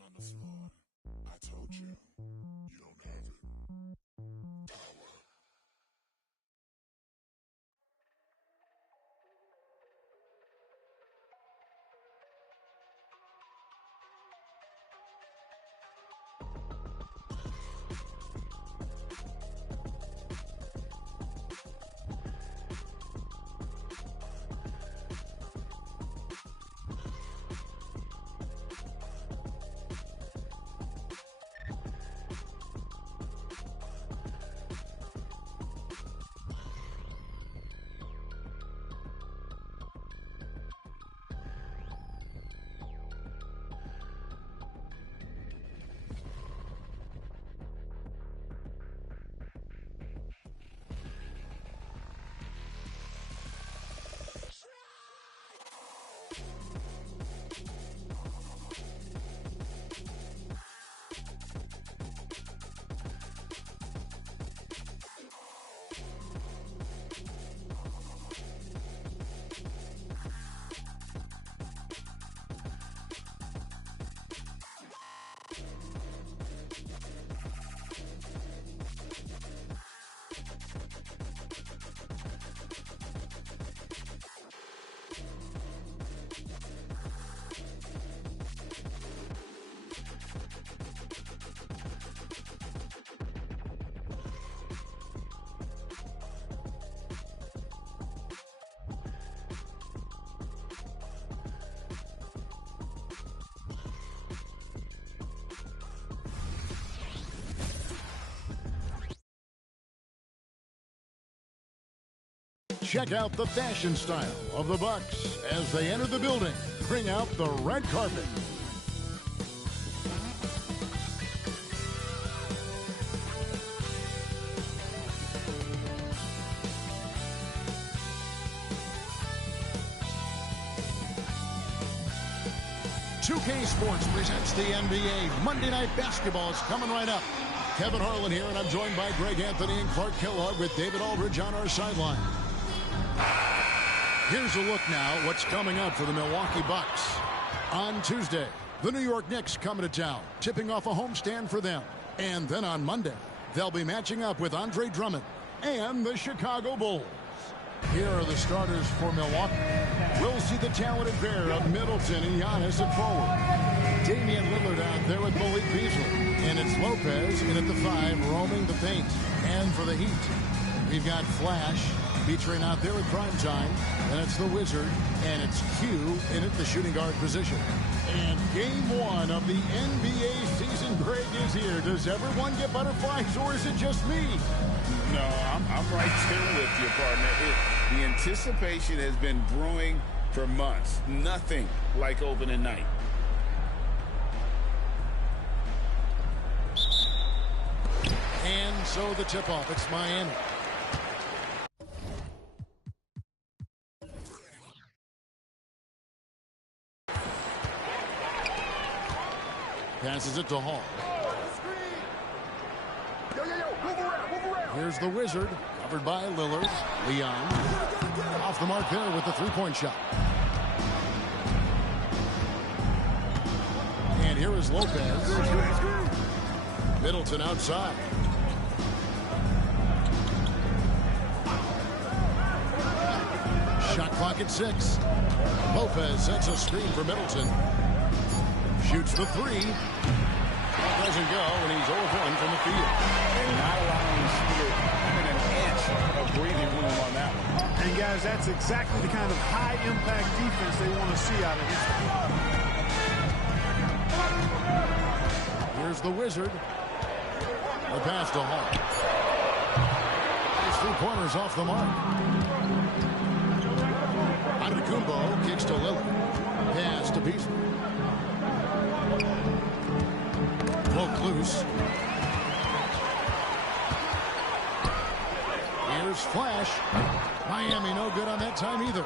on the floor. I told you, you don't have it. Power. Check out the fashion style of the Bucks as they enter the building. Bring out the red carpet. K Sports presents the NBA. Monday Night Basketball is coming right up. Kevin Harlan here, and I'm joined by Greg Anthony and Clark Kellogg with David Aldridge on our sideline. Here's a look now what's coming up for the Milwaukee Bucks. On Tuesday, the New York Knicks coming to town, tipping off a homestand for them. And then on Monday, they'll be matching up with Andre Drummond and the Chicago Bulls. Here are the starters for Milwaukee. We'll see the talented pair of Middleton and Giannis at forward. Damian Lillard out there with Malik Beasley. And it's Lopez in at the 5, roaming the paint. And for the Heat, we've got Flash featuring out there at prime time. And it's the Wizard, and it's Q in at the shooting guard position. And game 1 of the NBA season, Greg, is here. Does everyone get butterflies, or is it just me? No, I'm right there with you, partner. The anticipation has been brewing for months. Nothing like opening night. And so the tip-off, it's Miami. Passes it to Hall. Here's the Wizard, covered by Lillard. Leon off the mark there with the three-point shot. And here is Lopez. Middleton outside. Shot clock at 6. Lopez sets a screen for Middleton. Shoots the 3. Doesn't go, and he's 0 of 1 from the field. And not allowing the shooter even an inch of breathing room on that one. And guys, that's exactly the kind of high-impact defense they want to see out of this team. Here's the Wizard. The pass to Hall. His 3 pointers off the mark. Antetokounmpo kicks to Lillard. Pass to Beasley. Broke loose. Here's Flash. Miami no good on that time either.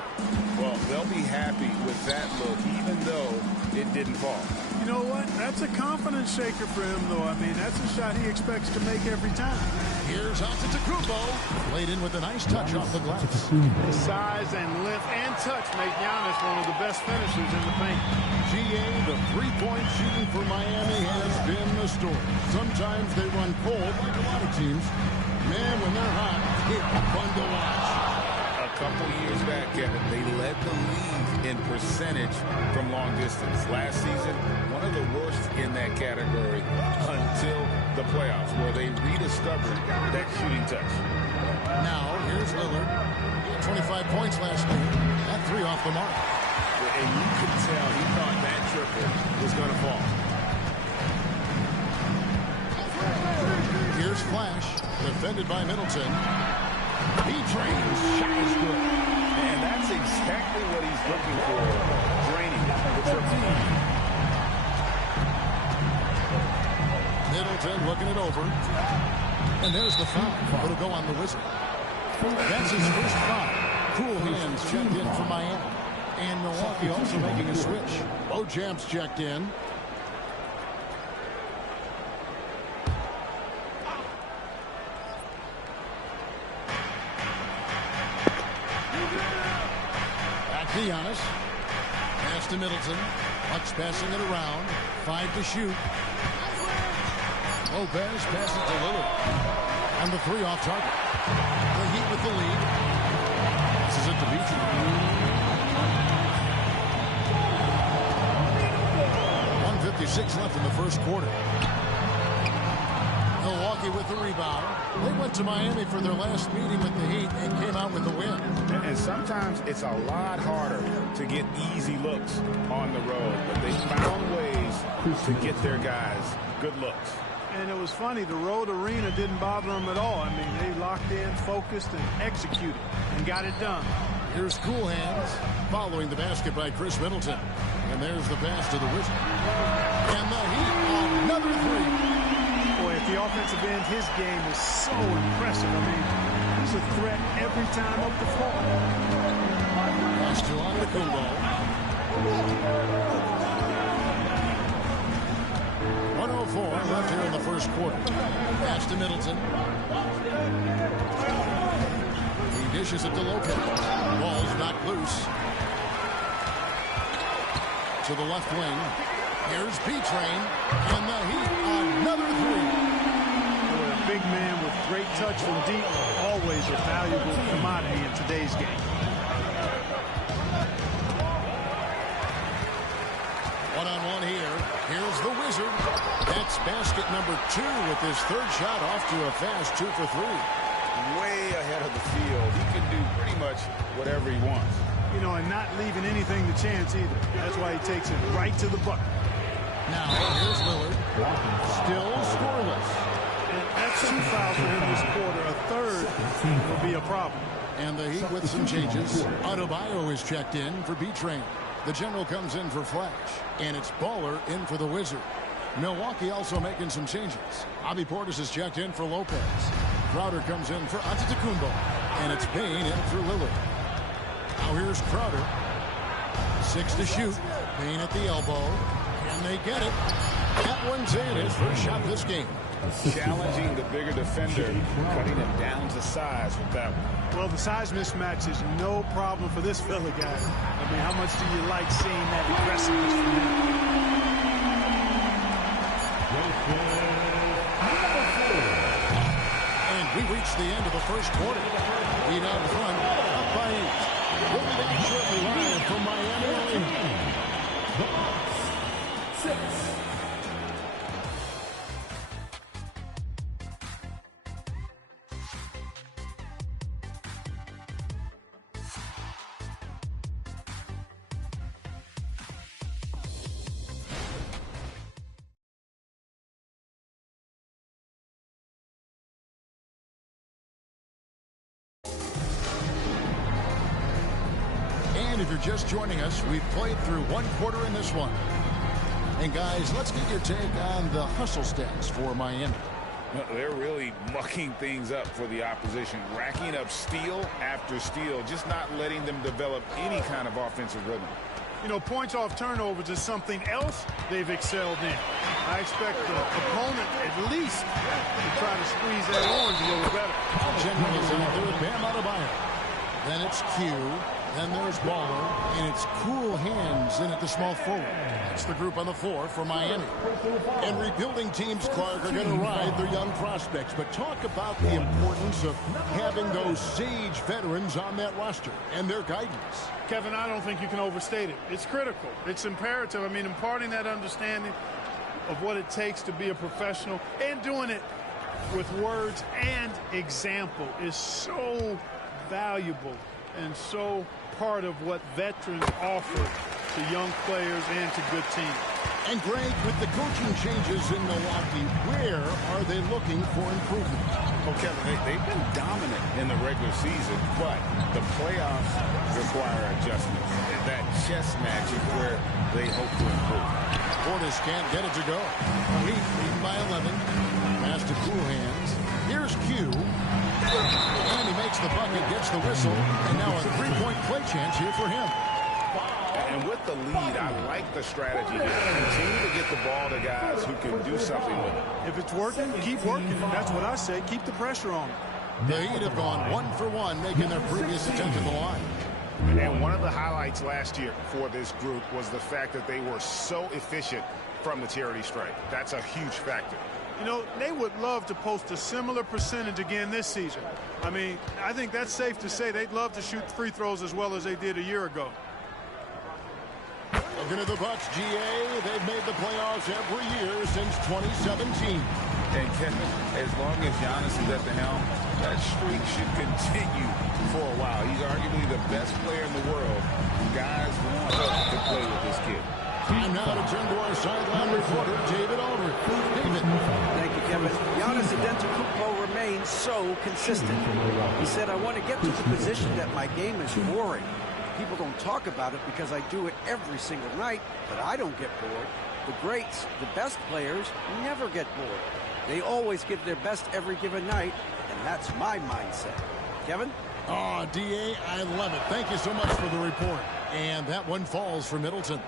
Well, they'll be happy with that look, even though it didn't fall. You know what? That's a confidence shaker for him, though. I mean, that's a shot he expects to make every time. Here's Antetokounmpo. Played in with a nice touch off the glass. His size and length and touch make Giannis one of the best finishers in the paint. GA, the three-point shooting for Miami has been the story. Sometimes they run cold like a lot of teams. Man, when they're hot, it's fun to watch. A couple years back, Kevin, they led the league in percentage from long distance. Last season, one of the worst in that category until the playoffs, where they rediscovered that shooting touch. Now, here's Lillard. 25 points last game. That three off the mark. And you could tell he thought that triple was going to fall. Here's Flash, defended by Middleton. B-Train's shot is good. And that's exactly what he's looking for, draining the triple. Middleton looking it over. And there's the foul. It'll go on the Wizard. That's his first foul. Cool hands checked in for Miami. And Milwaukee also making a switch. Beauchamp's checked in. Back to Giannis. Pass to Middleton. Bucks passing it around. 5 to shoot. Lopez passes to Lillard. And the three off target. The Heat with the lead. This is it to Beasley. 1:56 left in the first quarter. Milwaukee with the rebound. They went to Miami for their last meeting with the Heat and came out with the win. And sometimes it's a lot harder to get easy looks on the road, but they found ways to get their guys good looks. And it was funny, the road arena didn't bother them at all. I mean, they locked in, focused, and executed, and got it done. Here's Cool Hands following the basket by Chris Middleton. And there's the pass to the Wizard. And the Heat, another three. Boy, at the offensive end, his game is so impressive. I mean, he's a threat every time up the floor. Pass to Antetokounmpo. 1:04 left here in the first quarter. Pass to Middleton. He dishes it to Lopez. Ball's knocked loose. To the left wing. Here's B-Train. And the Heat, another three. Boy, a big man with great touch from deep, always a valuable commodity in today's game. One-on-one here. Here's the Wizard. That's basket number 2 with his third shot off to a fast 2 for 3. Way ahead of the field. He can do pretty much whatever he wants. You know, and not leaving anything to chance either. That's why he takes it right to the bucket. Now, here's Lillard. Still scoreless. And that's 2 fouls for him this quarter. A third will be a problem. And the Heat with some changes. Adebayo is checked in for B-Train. The general comes in for Flash. And it's Baller in for the Wizard. Milwaukee also making some changes. Bobby Portis is checked in for Lopez. Crowder comes in for Antetokounmpo. And it's Payne in for Lillard. Now here's Crowder. 6 to shoot. Payne at the elbow. Can they get it? That one's in. His first shot this game. Challenging the bigger defender, cutting him down to size with that one. Well, the size mismatch is no problem for this fella guy. I mean, how much do you like seeing that aggressiveness from him? And we reach the end of the first quarter. Heat out front, up by 8. We'll be back shortly live from Miami. Bucks 6. And if you're just joining us, we've played through one quarter in this one. And guys, let's get your take on the hustle stats for Miami. Well, they're really mucking things up for the opposition, racking up steal after steal, just not letting them develop any kind of offensive rhythm. You know, points off turnovers is something else they've excelled in. I expect the opponent at least to try to squeeze that orange a little better. General is out there with Bam Adebayo. Then it's Q. Then there's Baller. And it's cool hands in at the small forward. That's the group on the floor for Miami. And rebuilding teams, Clark, are going to ride their young prospects. But talk about the importance of having those sage veterans on that roster and their guidance. Kevin, I don't think you can overstate it. It's critical. It's imperative. I mean, imparting that understanding of what it takes to be a professional and doing it with words and example is so valuable and so part of what veterans offer to young players and to good teams. And Greg, with the coaching changes in Milwaukee, where are they looking for improvement? Well, Kevin, they've been dominant in the regular season, but the playoffs require adjustments. That chess match is where they hope to improve. Portis can't get it to go. Heat leading by 11. Pass to cool hands. Here's Q. And he makes the bucket, gets the whistle, and now a three-point play chance here for him. And with the lead, I like the strategy here. Continue to get the ball to guys who can do something with it. If it's working, keep working. That's what I say. Keep the pressure on them. The Heat have gone 1 for 1, making their previous attempt at the line. And one of the highlights last year for this group was the fact that they were so efficient from the charity stripe. That's a huge factor. You know, they would love to post a similar percentage again this season. I mean, I think that's safe to say they'd love to shoot free throws as well as they did a year ago. Looking at the Bucks, GA, they've made the playoffs every year since 2017. And Kevin, as long as Giannis is at the helm, that streak should continue for a while. He's arguably the best player in the world. Guys want to play with this kid. Time now to turn to our sideline reporter, David Aldridge. David. Thank you, Kevin. Giannis Antetokounmpo remains so consistent. He said, I want to get to the position that my game is boring. People don't talk about it because I do it every single night, but I don't get bored. The greats, the best players, never get bored. They always give their best every given night, and that's my mindset. Kevin? Oh, DA, I love it. Thank you so much for the report. And that one falls for Middleton.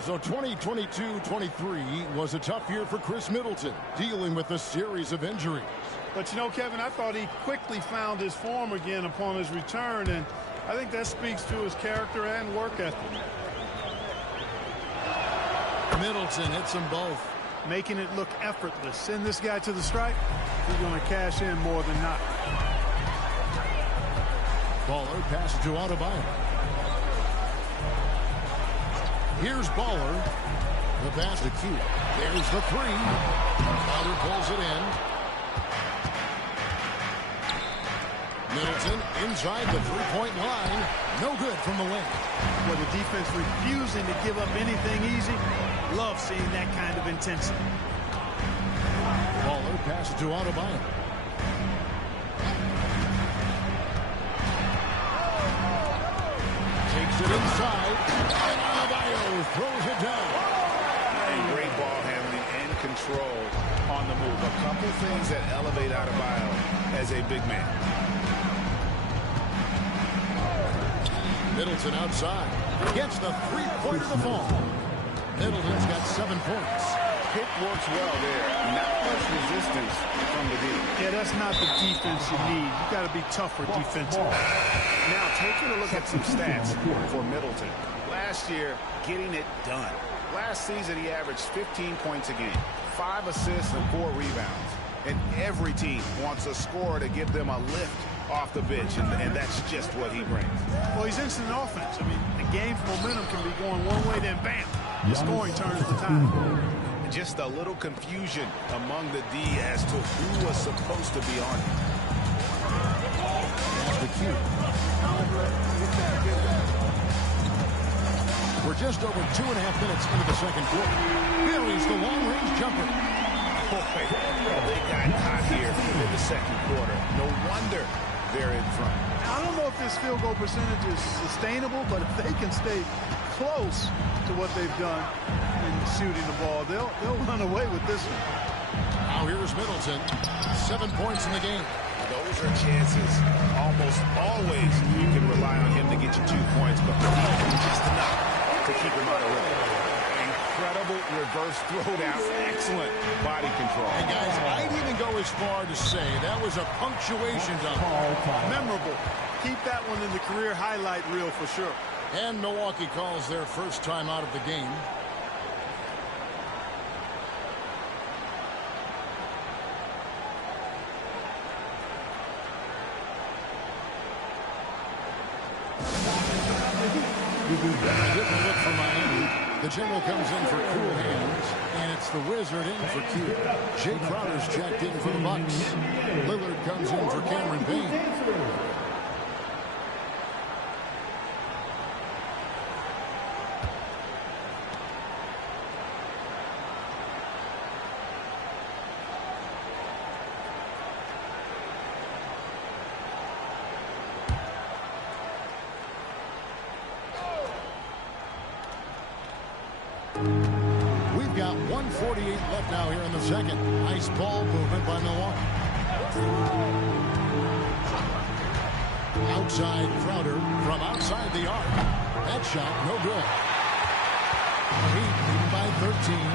So 2022-23 was a tough year for Chris Middleton, dealing with a series of injuries. But, you know, Kevin, I thought he quickly found his form again upon his return, and I think that speaks to his character and work ethic. Middleton hits them both. Making it look effortless. Send this guy to the stripe, he's going to cash in more than not. Baller passes to Adebayo. Here's Baller. The pass to Q. There's the three. Crowder pulls it in. Middleton inside the three-point line. No good from the wing. With the defense refusing to give up anything easy, love seeing that kind of intensity. Baller passes to Adebayo. Takes it inside. And Adebayo throws it down. And great ball handling and control on the move. A couple things that elevate Adebayo as a big man. Middleton outside. Gets the three-pointer to fall. Middleton's got 7 points. Pick works well there. Not much resistance from the D. Yeah, that's not the defense you need. You got to be tougher defensively. Now, taking a look at some stats for Middleton. Last year, getting it done. Last season, he averaged 15 points a game, 5 assists and 4 rebounds. And every team wants a scorer to give them a lift off the bench, and that's just what he brings. Well, he's instant offense. I mean, the game's momentum can be going one way, then bam, the scoring turns the tide. Just a little confusion among the D as to who was supposed to be on him. The Q. We're just over 2.5 minutes into the second quarter. Here is the long-range jumper. Boy, they got hot here in the second quarter. No wonder they're in front. I don't know if this field goal percentage is sustainable, but if they can stay close to what they've done in shooting the ball, they'll run away with this one. Now here's Middleton. 7 points in the game. Those are chances. Almost always you can rely on him to get you 2 points, but just enough to keep him out of rhythm. Incredible reverse throwdown. Excellent body control. And guys, I'd even go as far to say that was a punctuation dunk. Memorable. Keep that one in the career highlight reel for sure. And Milwaukee calls their first time out of the game. Different look for Miami. The general comes in for cool hands, and it's the Wizard in for Q. Jay Crowder's checked in for the Bucks. Lillard comes in for Cameron Payne. We've got 1:48 left now here in the second. Nice ball movement by Milwaukee. Outside Crowder from outside the arc. That shot, no good. Heat leading by 13.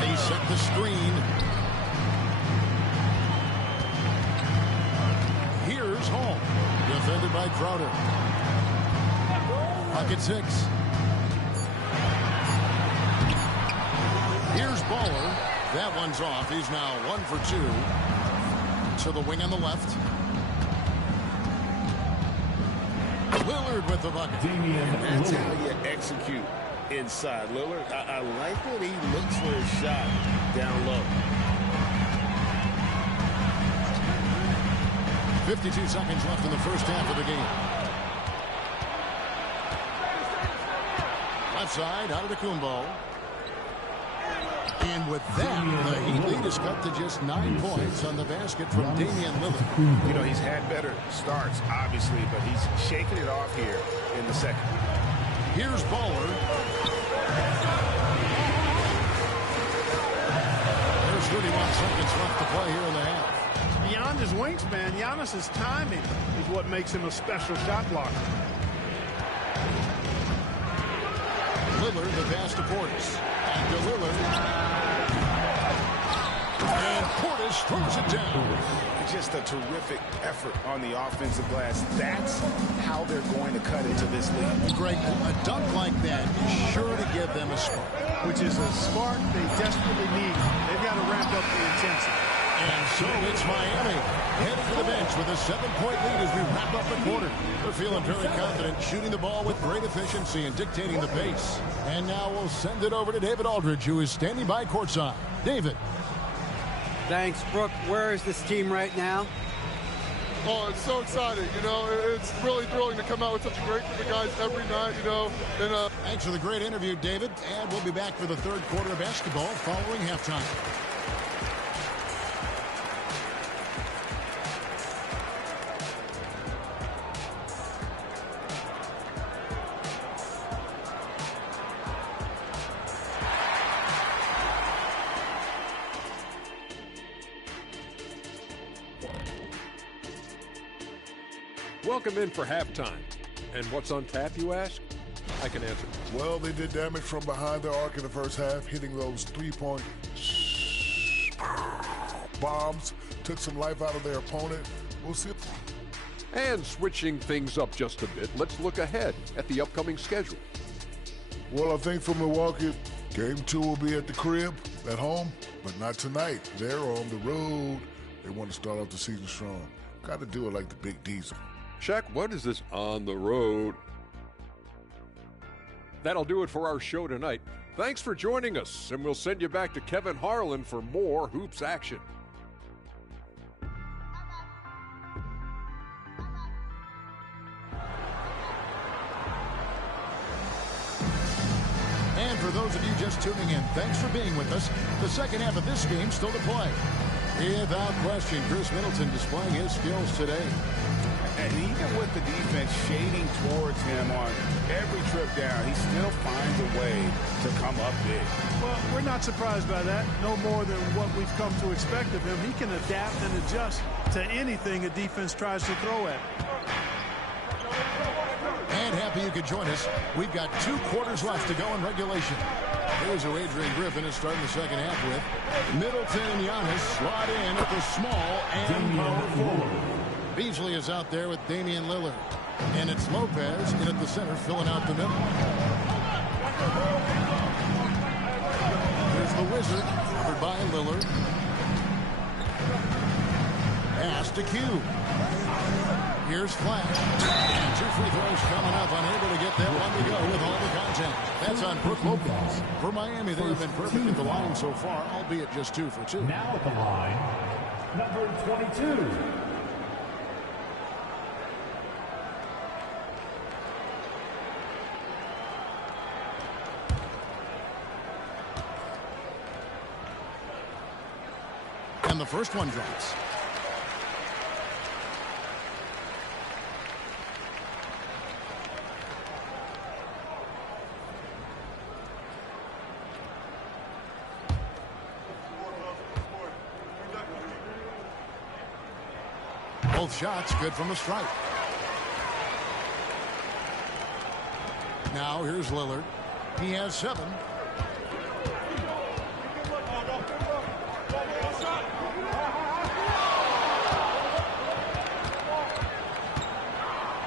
They set the screen. Here's Hall. Defended by Crowder. Bucket 6. Here's Baller. That one's off. He's now 1 for 2. To the wing on the left. Lillard with the bucket. That's how you execute inside. Lillard, I like when he looks for his shot down low. 52 seconds left in the first half of the game. Left side, out of the Kumbo. And with that, the Heat lead is cut to just 9 points on the basket from Damian Lillard. You know, he's had better starts, obviously, but he's shaking it off here in the second. Here's Baller. There's 31 seconds left to play here in the half. Beyond his wingspan, Giannis's timing is what makes him a special shot blocker. Lillard, the pass to Portis. And to Lillard. And Portis throws it down. Just a terrific effort on the offensive glass. That's how they're going to cut into this league. Greg, a dunk like that is sure to give them a spark. Which is a spark they desperately need. They've got to ramp up the intensity. And so it's Miami heading to the bench with a 7-point lead as we wrap up the quarter. They're feeling very confident, shooting the ball with great efficiency and dictating the pace. And now we'll send it over to David Aldridge, who is standing by courtside. David. Thanks, Brooke. Where is this team right now? Oh, it's so exciting. You know, it's really thrilling to come out with such a great group of guys every night, you know. And thanks for the great interview, David. And we'll be back for the third quarter of basketball following halftime. Welcome in for halftime. And what's on tap, you ask? I can answer. Well, they did damage from behind the arc in the first half, hitting those three-point bombs, took some life out of their opponent. We'll see. And switching things up just a bit, let's look ahead at the upcoming schedule. Well, I think for Milwaukee, game 2 will be at the crib, at home, but not tonight. They're on the road. They want to start off the season strong. Got to do it like the Big Diesel. Shaq, what is this on the road? That'll do it for our show tonight. Thanks for joining us, and we'll send you back to Kevin Harlan for more hoops action. And for those of you just tuning in, thanks for being with us. The second half of this game still to play. Without question, Chris Middleton displaying his skills today. And even with the defense shading towards him on every trip down, he still finds a way to come up big. Well, we're not surprised by that. No more than what we've come to expect of him. He can adapt and adjust to anything a defense tries to throw at him. And happy you could join us. We've got 2 quarters left to go in regulation. Here's who Adrian Griffin is starting the second half with. Middleton and Giannis slot in at the small and power forward. Beasley is out there with Damian Lillard. And it's Lopez in at the center filling out the middle. Here's the Wizard, covered by Lillard. Pass to Q. Here's Flash. And 2 free throws coming up. Unable to get that one to go with all the contact. That's on Brook Lopez. For Miami, they have been perfect at the line so far, albeit just 2 for 2. Now at the line, number 22. And the first one drops. Both shots good from the stripe. Now here's Lillard. He has 7.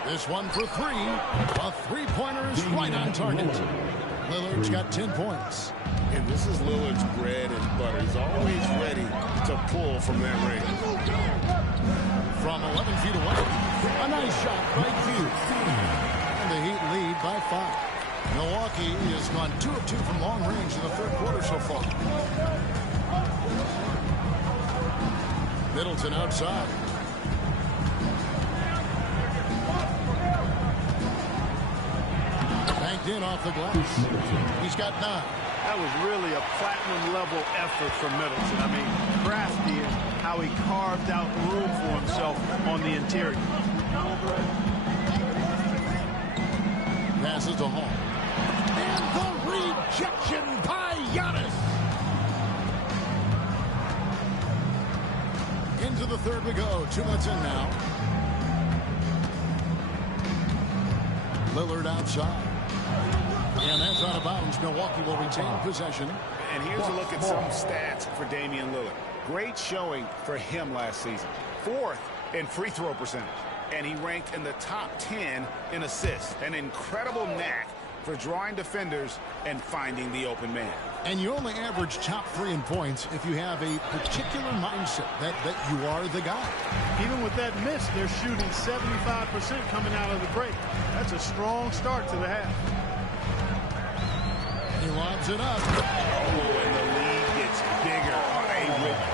This one for 3. A 3-pointer is right on target. Lillard's got 10 points. And this is Lillard's bread and butter. He's always ready to pull from that range. From 11 feet away. A nice shot by Q. And the Heat lead by 5. Milwaukee has gone 2 of 2 from long range in the third quarter so far. Middleton outside. Banked in off the glass. He's got 9. That was really a platinum-level effort from Middleton. I mean, crafty in how he carved out room for himself on the interior. Passes to Hall. And the rejection by Giannis. Into the third we go. 2 minutes in now. Lillard outside. And that's out of bounds. Milwaukee will retain possession. And here's a look at some stats for Damian Lillard. Great showing for him last season. 4th in free throw percentage. And he ranked in the top 10 in assists. An incredible knack for drawing defenders and finding the open man. And you only average top 3 in points if you have a particular mindset that you are the guy. Even with that miss, they're shooting 75% coming out of the break. That's a strong start to the half. He lobs it up. Oh, and the lead gets bigger on a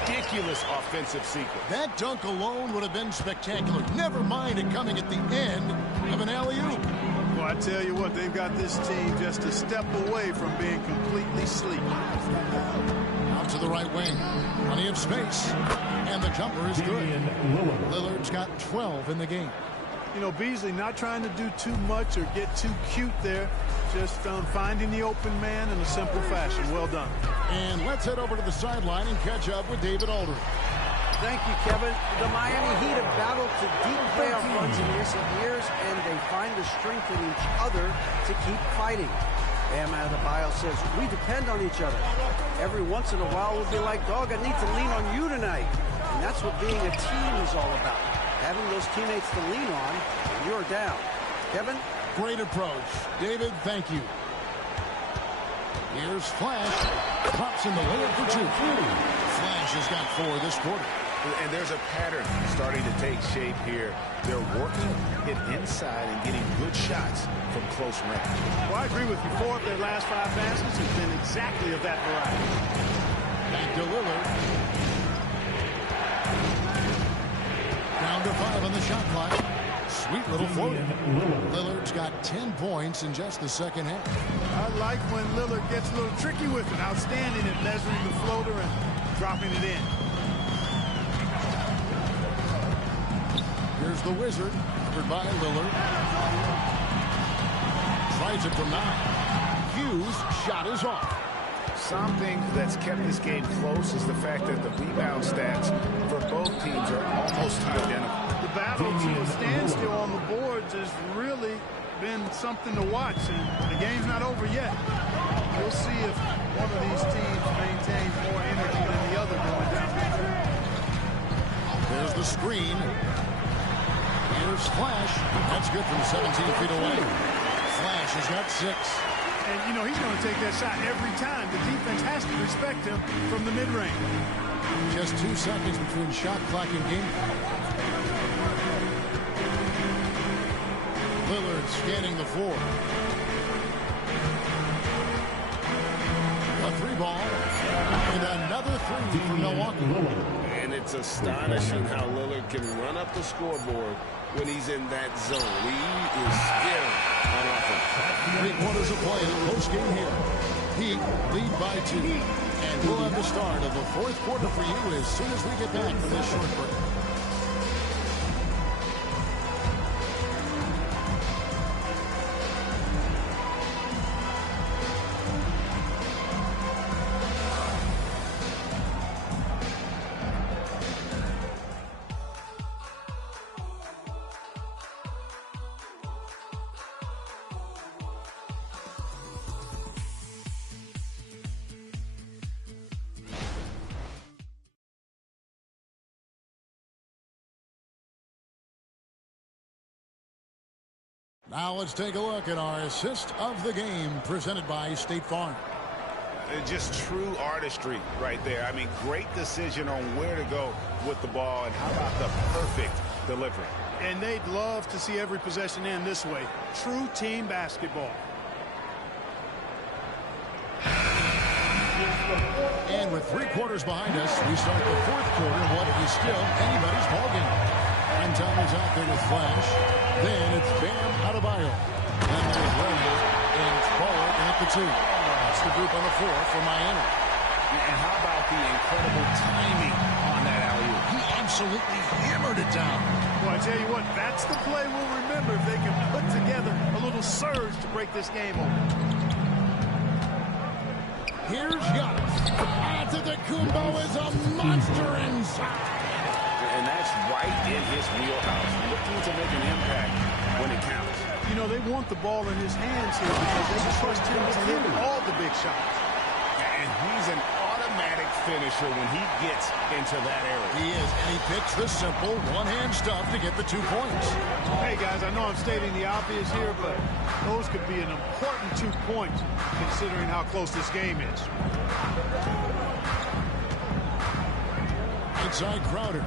ridiculous offensive sequence. That dunk alone would have been spectacular. Never mind it coming at the end of an alley-oop. Well, I tell you what, they've got this team just a step away from being completely sleepy. Out to the right wing. Plenty of space. And the jumper is good. Lillard's got 12 in the game. You know, Beasley not trying to do too much or get too cute there. Just finding the open man in a simple fashion. Well done. And let's head over to the sideline and catch up with David Aldridge. Thank you, Kevin. The Miami Heat have battled to deep playoff runs in recent years, and they find the strength in each other to keep fighting. Bam Adebayo says, we depend on each other. Every once in a while, we'll be like, dog, I need to lean on you tonight. And that's what being a team is all about. Having those teammates to lean on when you're down. Kevin? Great approach. David, thank you. Here's Flash. Drops in the layup for 2. Flash has got 4 this quarter. And there's a pattern starting to take shape here. They're working it inside and getting good shots from close range. Well, I agree with you. 4 of their last 5 baskets have been exactly of that variety. Back to Lillard. Down to 5 on the shot clock. Sweet little floater. Lillard's got 10 points in just the second half. I like when Lillard gets a little tricky with it. Outstanding at measuring the floater and dropping it in. Here's the Wizard, covered by Lillard. Tries it from 9. Hughes' shot is off. Something that's kept this game close is the fact that the rebound stats for both teams are almost identical. The battle to a standstill on the boards is really been something to watch, and the game's not over yet. We'll see if one of these teams maintains more energy than the other going down the stretch. There's the screen. Here's Flash. That's good from 17 feet away. Flash has got 6. And, you know, he's going to take that shot every time. The defense has to respect him from the mid-range. Just 2 seconds between shot clock and game clock. Lillard scanning the floor. A 3-ball. And another 3 for Milwaukee. And it's astonishing how Lillard can run up the scoreboard when he's in that zone. He is scary on offense. 3 quarters of play in the postgame here. Heat lead by 2. And we'll have the start of the 4th quarter for you as soon as we get back from this short break. Now let's take a look at our assist of the game presented by State Farm. Just true artistry right there. I mean, great decision on where to go with the ball, and how about the perfect delivery. And they'd love to see every possession end this way. True team basketball. And with 3 quarters behind us, we start the 4th quarter. What is still anybody's ballgame. And Thomas out there with Flash. Then it's Bam Adebayo. And there's Randall. And it's Pollard at the 2. That's the group on the floor for Miami. And how about the incredible timing on that alley-oop? He absolutely hammered it down. Well, I tell you what, that's the play we'll remember if they can put together a little surge to break this game open. Here's Giannis. Antetokounmpo is a monster inside. And that's right in his wheelhouse, looking to make an impact when it counts. You know, they want the ball in his hands here because they can trust him to hit all the big shots. And he's an automatic finisher when he gets into that area. He is, and he picks the simple one-hand stuff to get the 2 points. Hey, guys, I know I'm stating the obvious here, but those could be an important 2 points considering how close this game is. Inside Crowder.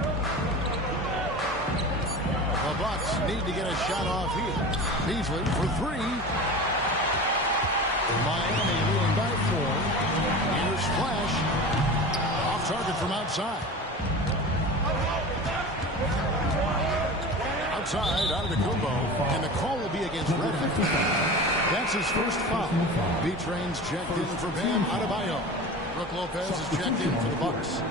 The Bucks need to get a shot off here. Beasley for 3. Miami leading by 4. Here's Flash. Off target from outside. Outside, Antetokounmpo. And the call will be against Reddick. That's his first foul. B-Train's checked in for Bam Adebayo. Brook Lopez is checked in for the Bucks.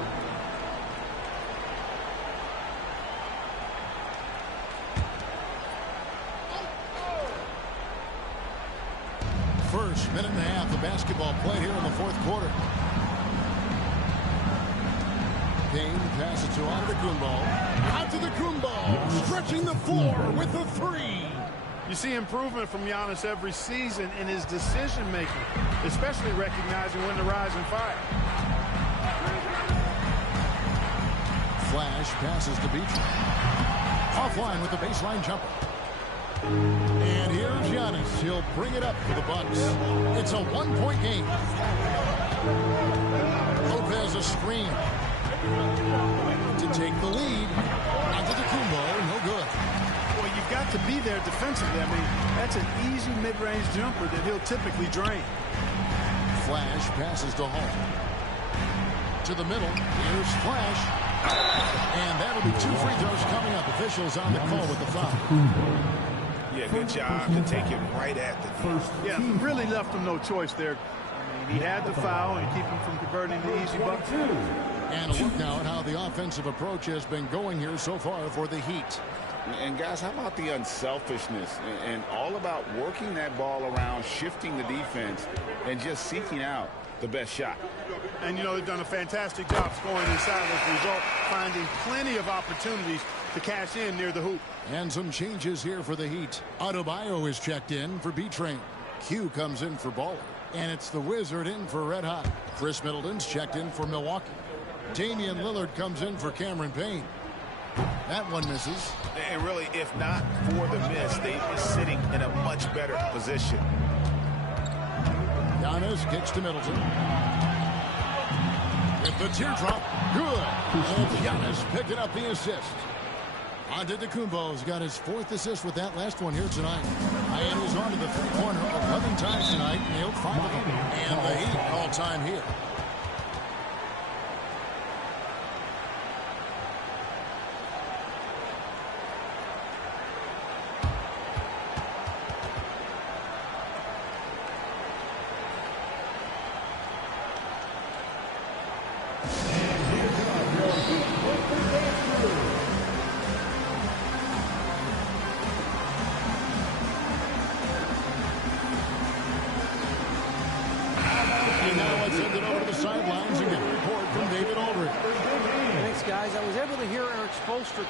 First minute and a half of basketball played here in the 4th quarter. Payne passes to Antetokounmpo. Stretching the floor with the 3. You see improvement from Giannis every season in his decision-making, especially recognizing when to rise and fire. Flash passes to Beach. Offline with the baseline jumper. And here's Giannis. He'll bring it up for the Bucks. It's a 1-point game. Lopez a screen to take the lead. Antetokounmpo, no good. Well, you've got to be there defensively. I mean, that's an easy mid-range jumper that he'll typically drain. Flash passes to Hall. To the middle. Here's Flash. And that'll be 2 free throws coming up. Officials on the call with the foul. Yeah, good job to take it right at the first. Yeah, really left him no choice there. I mean, he had the foul and keep him from converting the easy bucket. And a look now at how the offensive approach has been going here so far for the Heat. And guys, how about the unselfishness and all about working that ball around, shifting the defense, and just seeking out the best shot. And, you know, they've done a fantastic job scoring inside as a result, finding plenty of opportunities to cash in near the hoop. And some changes here for the Heat. Adebayo is checked in for B-Train. Q comes in for Baller. And it's the Wizard in for Red Hot. Chris Middleton's checked in for Milwaukee. Damian Lillard comes in for Cameron Payne. That one misses. And really, if not for the miss, they'd be sitting in a much better position. Giannis kicks to Middleton. With the teardrop, good. And Giannis picking up the assist. Antetokounmpo's got his 4th assist with that last one here tonight. And he's on to the three-pointer 11 times tonight, nailed 5 of them. And the Heat all-time here.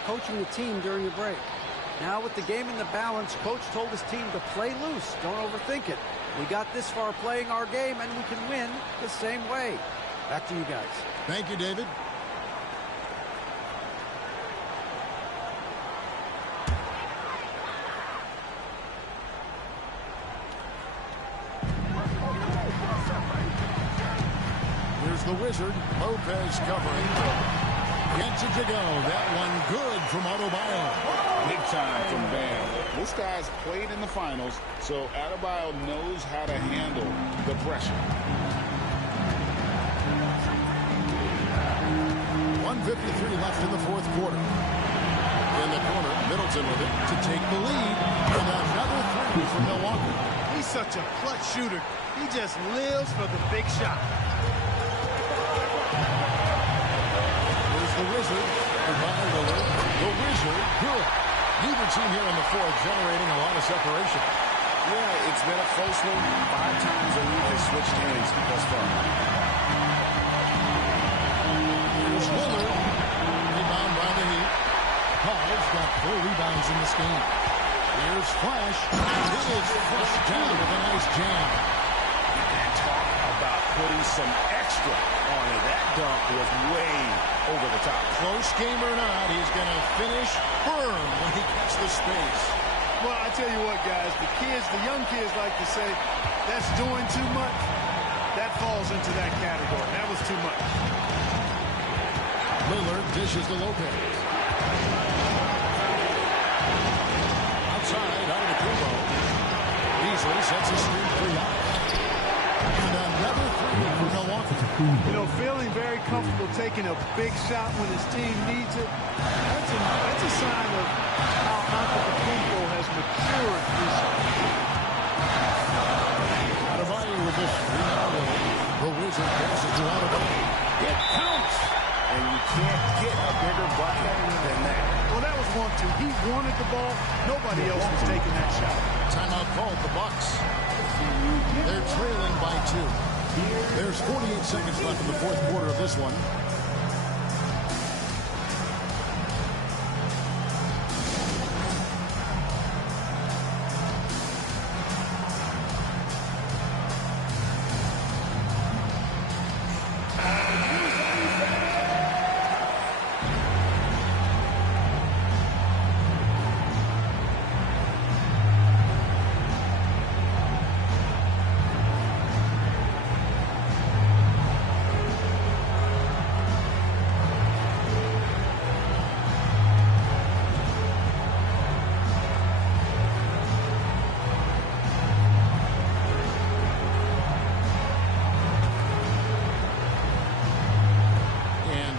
Coaching the team during the break. Now with the game in the balance, coach told his team to play loose. Don't overthink it. We got this far playing our game, and we can win the same way. Back to you guys. Thank you, David. Here's the Wizard. Lopez covering. Gets it to go. That one good from Adebayo. Big time from Bam. This guy's played in the finals, so Adebayo knows how to handle the pressure. 1:53 left in the 4th quarter. In the corner, Middleton with it to take the lead. And another 3 from Milwaukee. He's such a clutch shooter. He just lives for the big shot. The Wizard, goodbye Lillard. The Wizard, good. Neither team here in the 4th generating a lot of separation. Yeah, it's been a close one. 5 times the lead has switched hands thus far. Here's Lillard. Rebound by the Heat. Paul's got 4 rebounds in this game. Here's Flash. It is flushed down with a nice jam. And talk about putting some extra on it. That dunk was way over the top. Close game or not, he's going to finish firm when he gets the space. Well, I tell you what, guys, the young kids like to say, that's doing too much. That falls into that category. That was too much. Lillard dishes to Lopez. Outside, Antetokounmpo. Beasley sets a screen for Giannis. And another 3 for Milwaukee. You know, feeling very comfortable taking a big shot when his team needs it. That's a sign of how Antetokounmpo has matured recently. Adebayo with this rebound. The Wizard passes to Adebayo. It counts! And you can't get a bigger bucket than that. Well, that was 1-2. He wanted the ball. Nobody else was taking that shot. Timeout called the Bucks. They're trailing by 2. There's 48 seconds left in the 4th quarter of this one.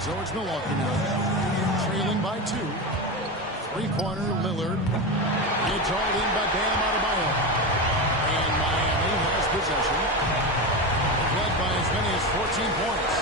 So it's Milwaukee now, trailing by 2. 3-pointer, Lillard. It's all in by Bam Adebayo. And Miami has possession. Led by as many as 14 points.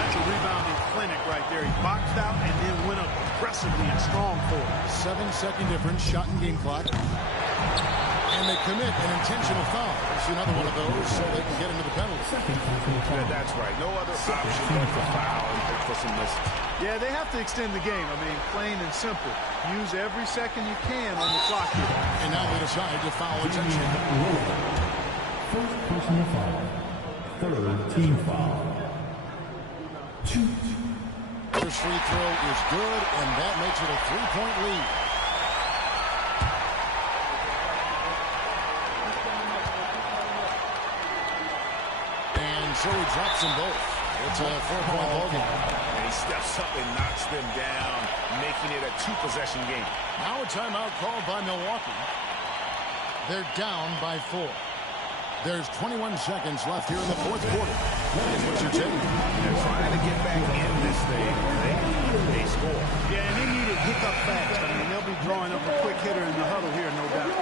That's a rebounding clinic right there. He boxed out and then went up aggressively and strong for it. 7-second difference, shot and game clock. And they commit an intentional foul. It's another one of those so they can get into the penalty. Yeah, that's right. No other option but to foul and for some misses. Yeah, they have to extend the game. I mean, plain and simple. Use every second you can on the clock here. And now they decide to foul attention. First personal foul. Third team foul. First free throw is good, and that makes it a 3-point lead. And so he drops them both. It's a 4-point ball game. And he steps up and knocks them down, making it a 2-possession game. Now a timeout called by Milwaukee. They're down by 4. There's 21 seconds left here in the fourth quarter. Here's what you're taking. They're trying to get back in this thing. They score. Yeah, and they need it hiccup fast. I mean, they'll be drawing up a quick hitter in the huddle here, no doubt.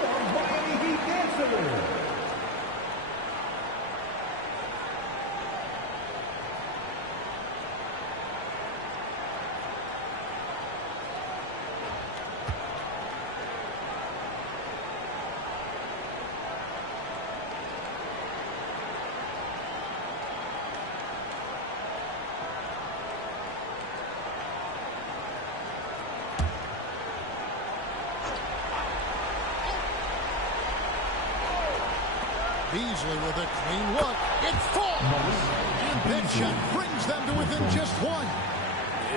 Beasley with a clean look. It falls. And that shot brings them to within just 1.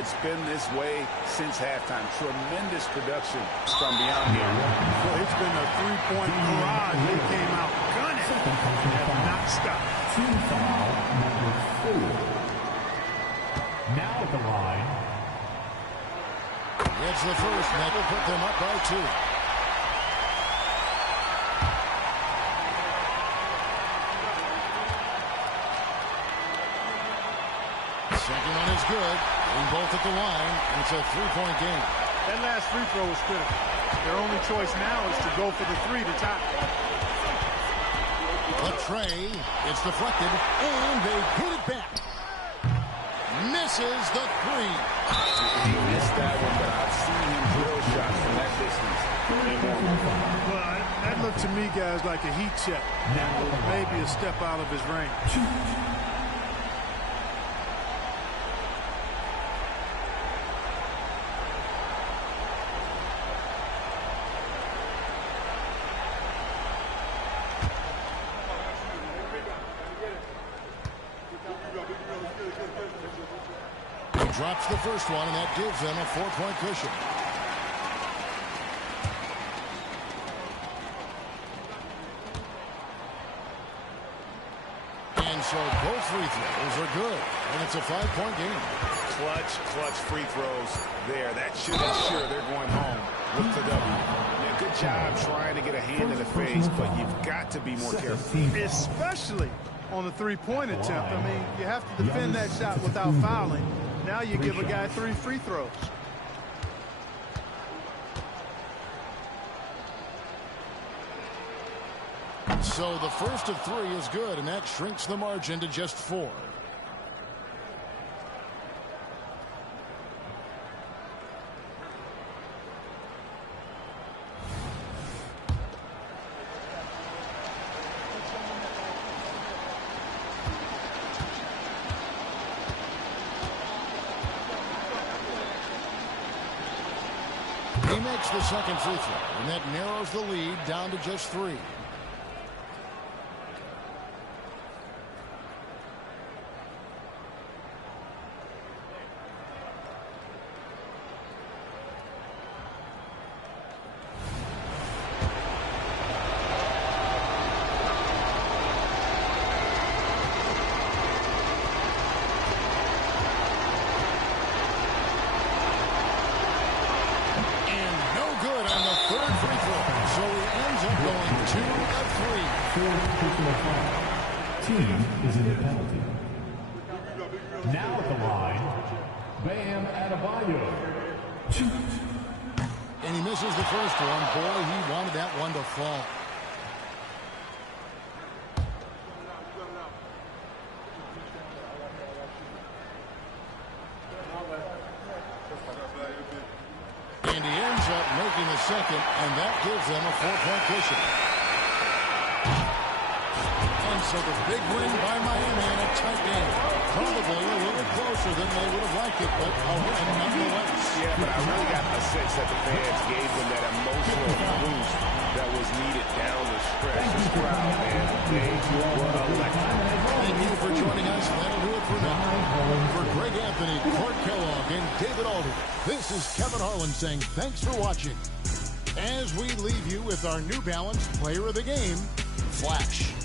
It's been this way since halftime. Tremendous production from beyond the arc. Well, it's been a 3-point barrage. They came out gunning and have not stopped. Team foul number 4. Now at the line. It's the first, and that will put them up by 2. Second one is good. Getting both at the line, and it's a 3-point game. That last free throw was critical. Their only choice now is to go for the 3 to tie. The tray, it's deflected, and they hit it back. Misses the 3. He missed that one, but I've seen him drill shots from that distance. Well, that looked to me, guys, like a heat check. Maybe a step out of his range. Drops the first one, and that gives them a 4-point cushion. And so both free throws are good, and it's a 5-point game. Clutch free throws there. That should ensure they're going home with the W. Yeah, good job trying to get a hand in the face, but you've got to be more careful. Especially on the 3-point attempt. I mean, you have to defend that shot without fouling. Now you give a guy 3 free throws. So the first of 3 is good, and that shrinks the margin to just 4. He makes the second free throw, and that narrows the lead down to just 3. Team is in the penalty. Now at the line, Bam Adebayo. And he misses the first one. Boy, he wanted that one to fall. And he ends up making the second, and that gives them a 4-point cushion. And So the big win by Miami in a tight game. Probably a little closer than they would have liked it, but a win nonetheless. Yeah, but I really got a sense that the fans gave them that emotional boost that was needed down the stretch. This crowd, man, they were electric. Thank you for joining us. That'll do it for now. For Greg Anthony, Clark Kellogg, and David Alden, this is Kevin Harlan saying thanks for watching. As we leave you with our New Balance Player of the Game, Flash.